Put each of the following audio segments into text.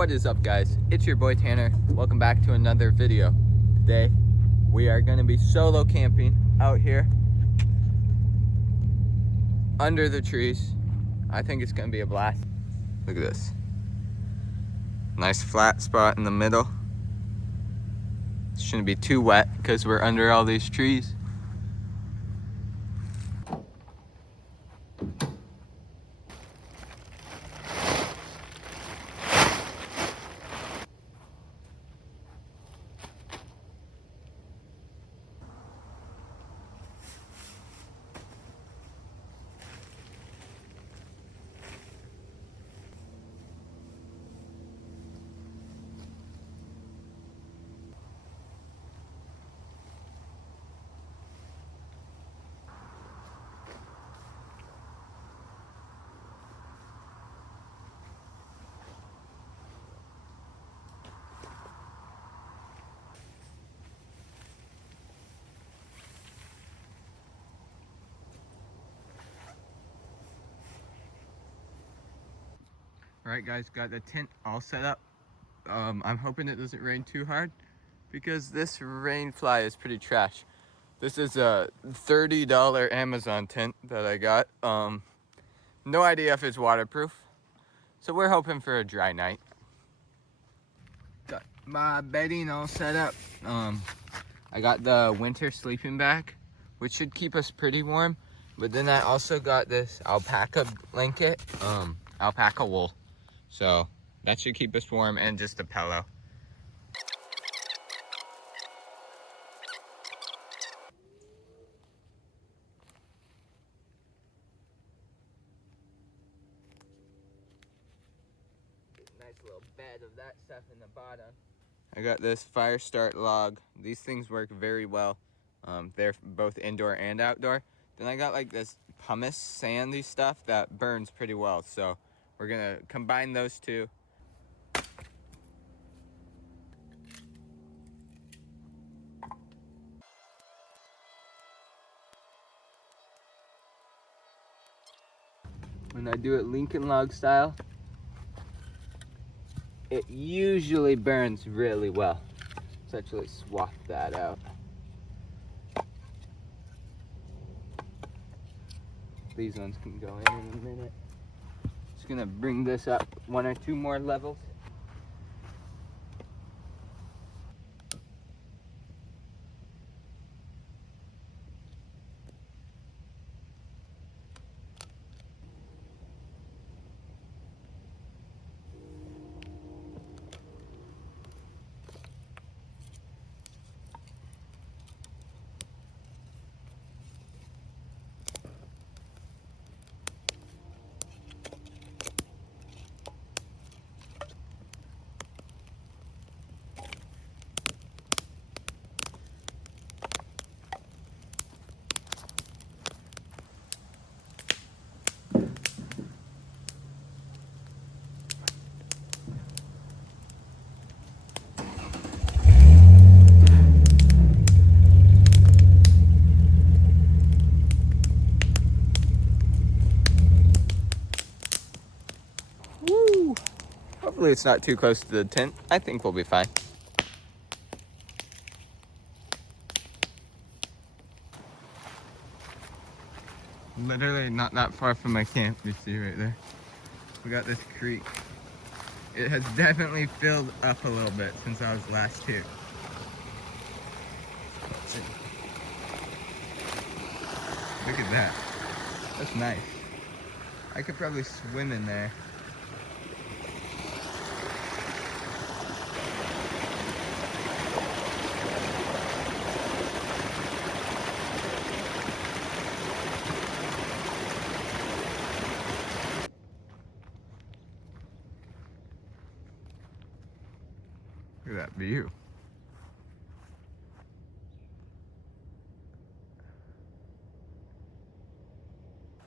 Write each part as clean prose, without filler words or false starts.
What is up, guys? It's your boy Tanner. Welcome back to another video. Today we are going to be solo camping out here under the trees. I think it's going to be a blast. Look at this. Nice flat spot in the middle. It shouldn't be too wet because we're under all these trees. Alright guys, got the tent all set up. I'm hoping it doesn't rain too hard because this rain fly is pretty trash. This is a $30 Amazon tent that I got. No idea if it's waterproof, so we're hoping for a dry night. Got my bedding all set up. I got the winter sleeping bag, which should keep us pretty warm. But then I also got this alpaca blanket, alpaca wool. So that should keep us warm, and just a pillow. Nice little bed of that stuff in the bottom. I got this fire start log. These things work very well. They're both indoor and outdoor. Then I got like this pumice sandy stuff that burns pretty well. So we're gonna combine those two. When I do it Lincoln log style, it usually burns really well. Let's actually swap that out. These ones can go in a minute. Just gonna bring this up 1 or 2 more levels. Woo! Hopefully it's not too close to the tent. I think we'll be fine. Literally not that far from my camp, you see right there. We got this creek. It has definitely filled up a little bit since I was last here. Look at that. That's nice. I could probably swim in there. Look at that view.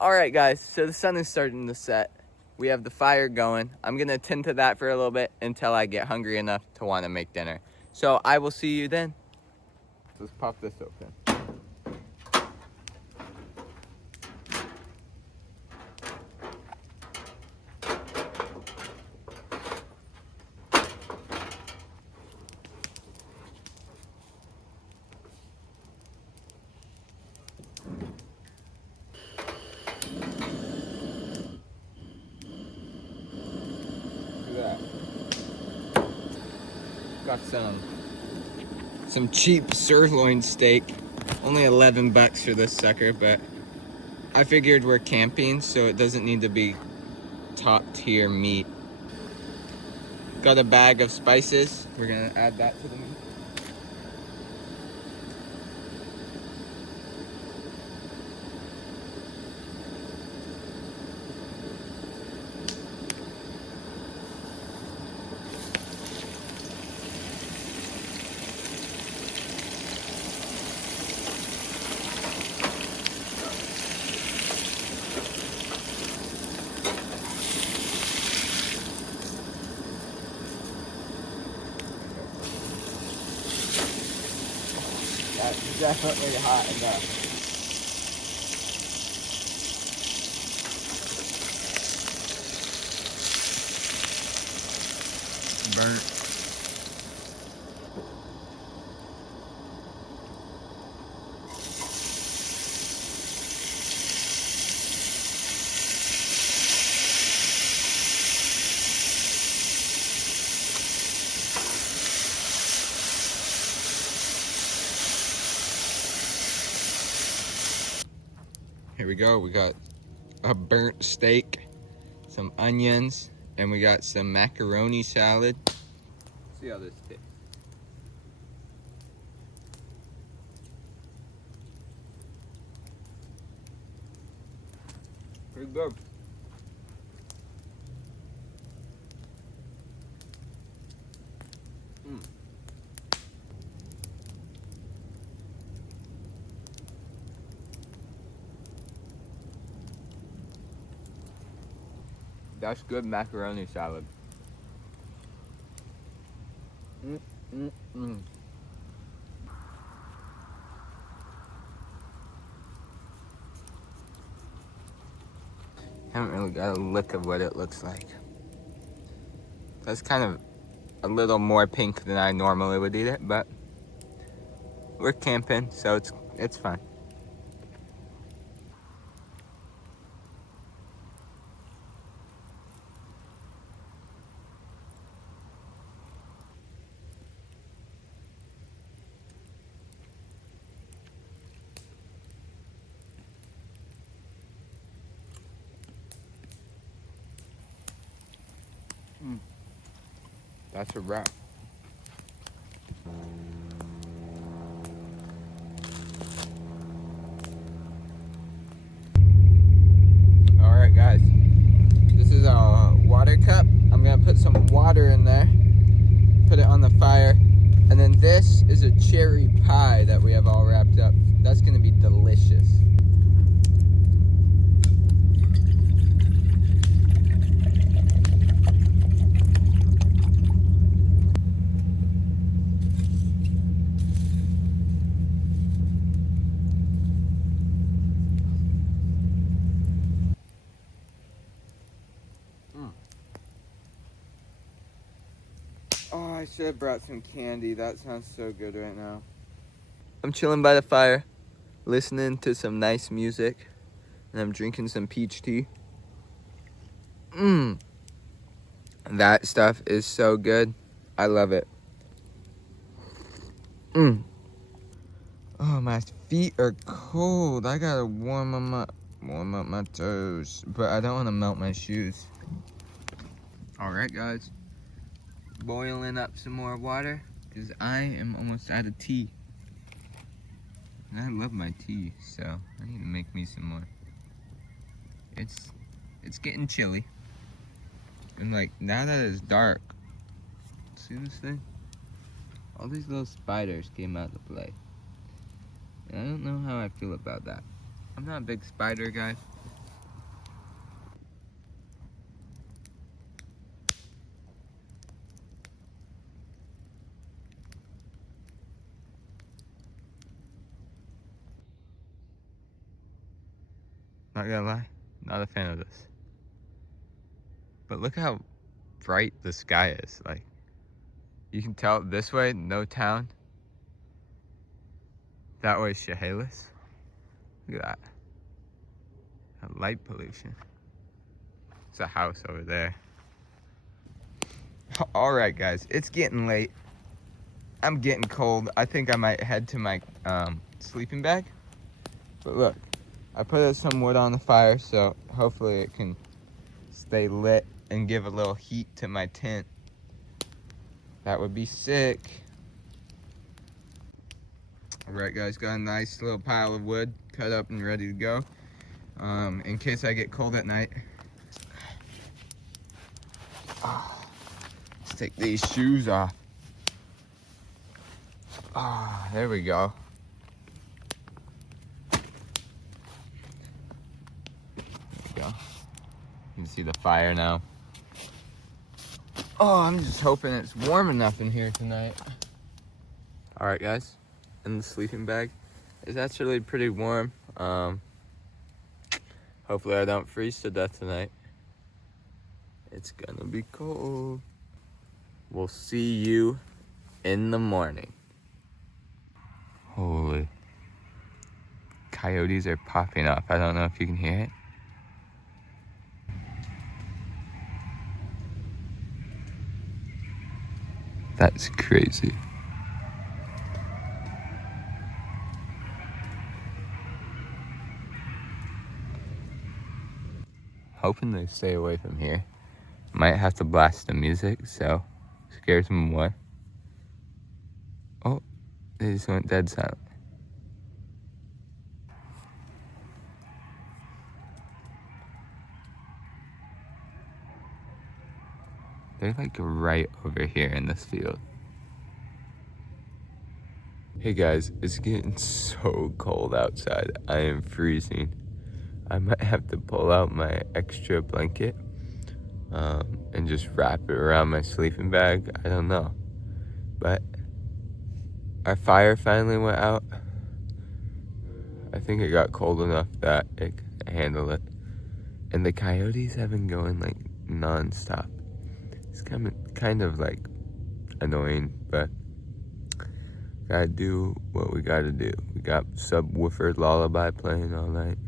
Alright guys, so the sun is starting to set. We have the fire going. I'm gonna tend to that for a little bit until I get hungry enough to want to make dinner. So I will see you then. Let's pop this open. Got some cheap sirloin steak. Only 11 bucks for this sucker, but I figured we're camping, so it doesn't need to be top tier meat. Got a bag of spices. We're gonna add that to the meat. That's definitely hot enough. Burnt. Here we go. We got a burnt steak, some onions, and we got some macaroni salad. Let's see how this tastes. Pretty good. That's good macaroni salad. Haven't really got a look of what it looks like. That's kind of a little more pink than I normally would eat it, but we're camping, so it's fun. That's a wrap. All right, guys. This is a water cup. I'm gonna put some water in there, put it on the fire, and then this is a cherry pie that we have all wrapped up. That's gonna be delicious. Oh, I should have brought some candy. That sounds so good right now. I'm chilling by the fire, listening to some nice music, and I'm drinking some peach tea. That stuff is so good. I love it. Oh, my feet are cold. I gotta warm up my toes, but I don't want to melt my shoes. All right, guys. Boiling up some more water because I am almost out of tea. And I love my tea, so I need to make me some more. It's getting chilly. And like now that it's dark, see this thing? All these little spiders came out to play. And I don't know how I feel about that. I'm not a big spider guy. Not gonna lie, not a fan of this. But look how bright the sky is. Like, you can tell this way, no town. That way, Chehalis. Look at that. That light pollution. It's a house over there. All right, guys, it's getting late. I'm getting cold. I think I might head to my sleeping bag. But look, I put some wood on the fire, so hopefully it can stay lit and give a little heat to my tent. That would be sick. All right, guys, got a nice little pile of wood cut up and ready to go. In case I get cold at night. Let's take these shoes off. There we go. There we go. You can see the fire now. Oh, I'm just hoping it's warm enough in here tonight. All right, guys, in the sleeping bag. It's actually pretty warm. Hopefully I don't freeze to death tonight. It's gonna be cold. We'll see you in the morning. Holy. Coyotes are popping up. I don't know if you can hear it. That's crazy. Hoping they stay away from here. Might have to blast the music, so scares them more. Oh, they just went dead silent. They're like right over here in this field. Hey guys, it's getting so cold outside. I am freezing. I might have to pull out my extra blanket and just wrap it around my sleeping bag. I don't know. But our fire finally went out. I think it got cold enough that it could handle it. And the coyotes have been going like non-stop. It's kind of like annoying, but gotta do what we gotta do. We got subwoofer lullaby playing all night.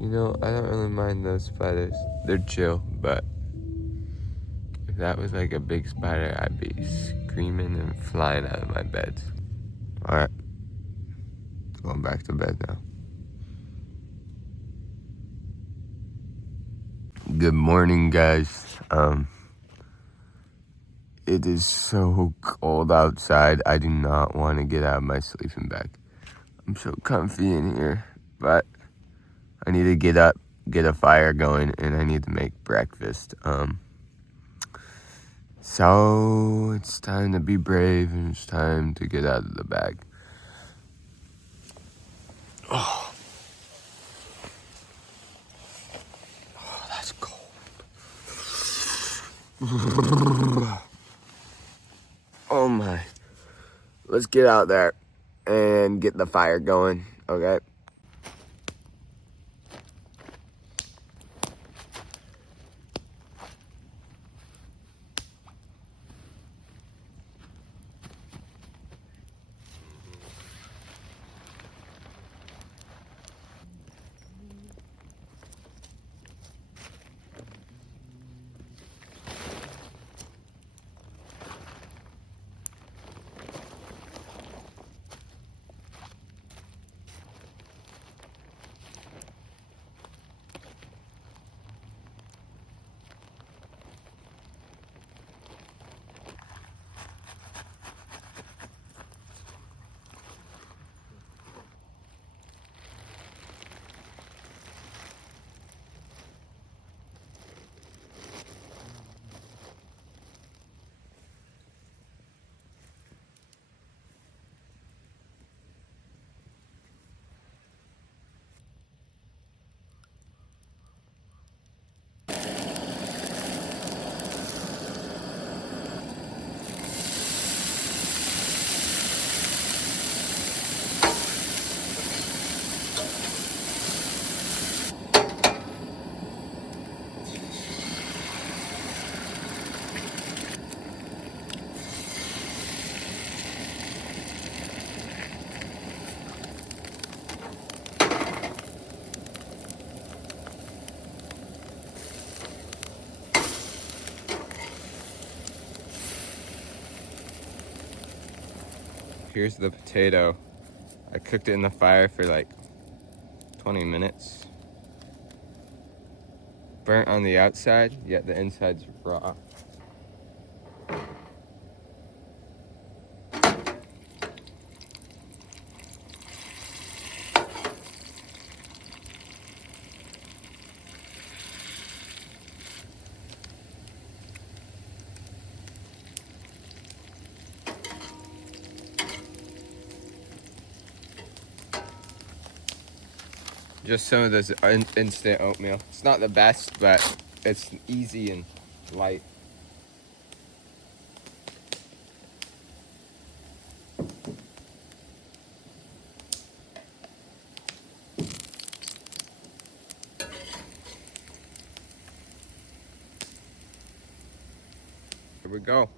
You know, I don't really mind those spiders. They're chill, but if that was like a big spider, I'd be screaming and flying out of my bed. All right, going back to bed now. Good morning, guys. It is so cold outside. I do not want to get out of my sleeping bag. I'm so comfy in here, but I need to get up, get a fire going, and I need to make breakfast. So it's time to be brave, and it's time to get out of the bag. Oh, that's cold. Oh my. Let's get out there and get the fire going, okay? here's the potato. I cooked it in the fire for like 20 minutes. Burnt on the outside, yet the inside's raw. Just some of this instant oatmeal. It's not the best, but it's easy and light. Here we go.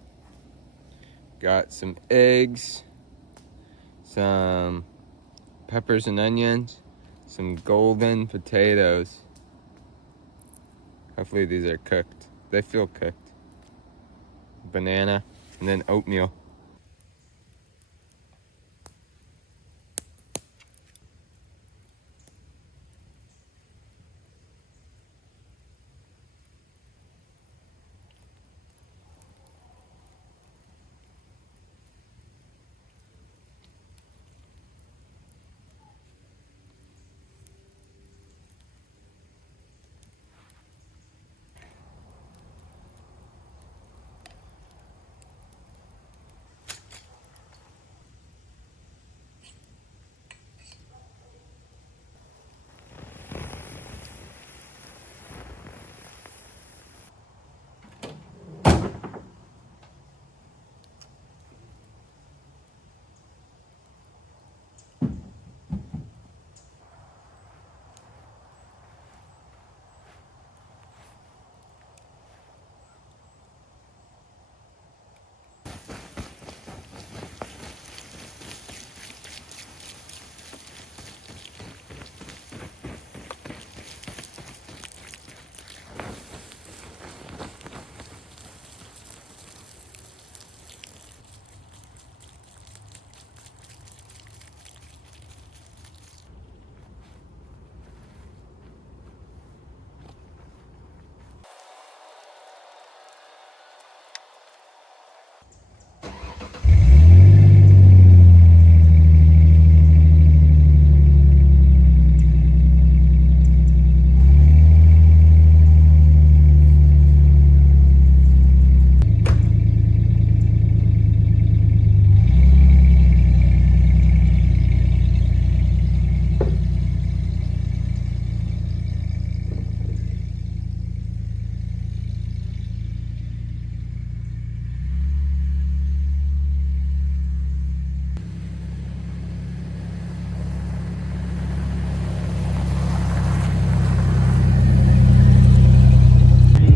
Got some eggs, some peppers and onions, some golden potatoes. Hopefully these are cooked. They feel cooked. Banana, and then oatmeal.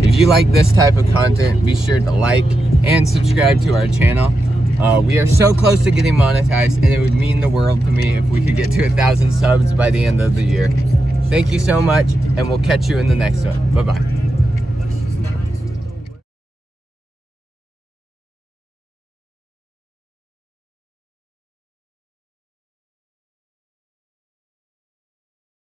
If you like this type of content, be sure to like and subscribe to our channel. We are so close to getting monetized, and it would mean the world to me if we could get to 1,000 subs by the end of the year. Thank you so much, and we'll catch you in the next one. Bye-bye.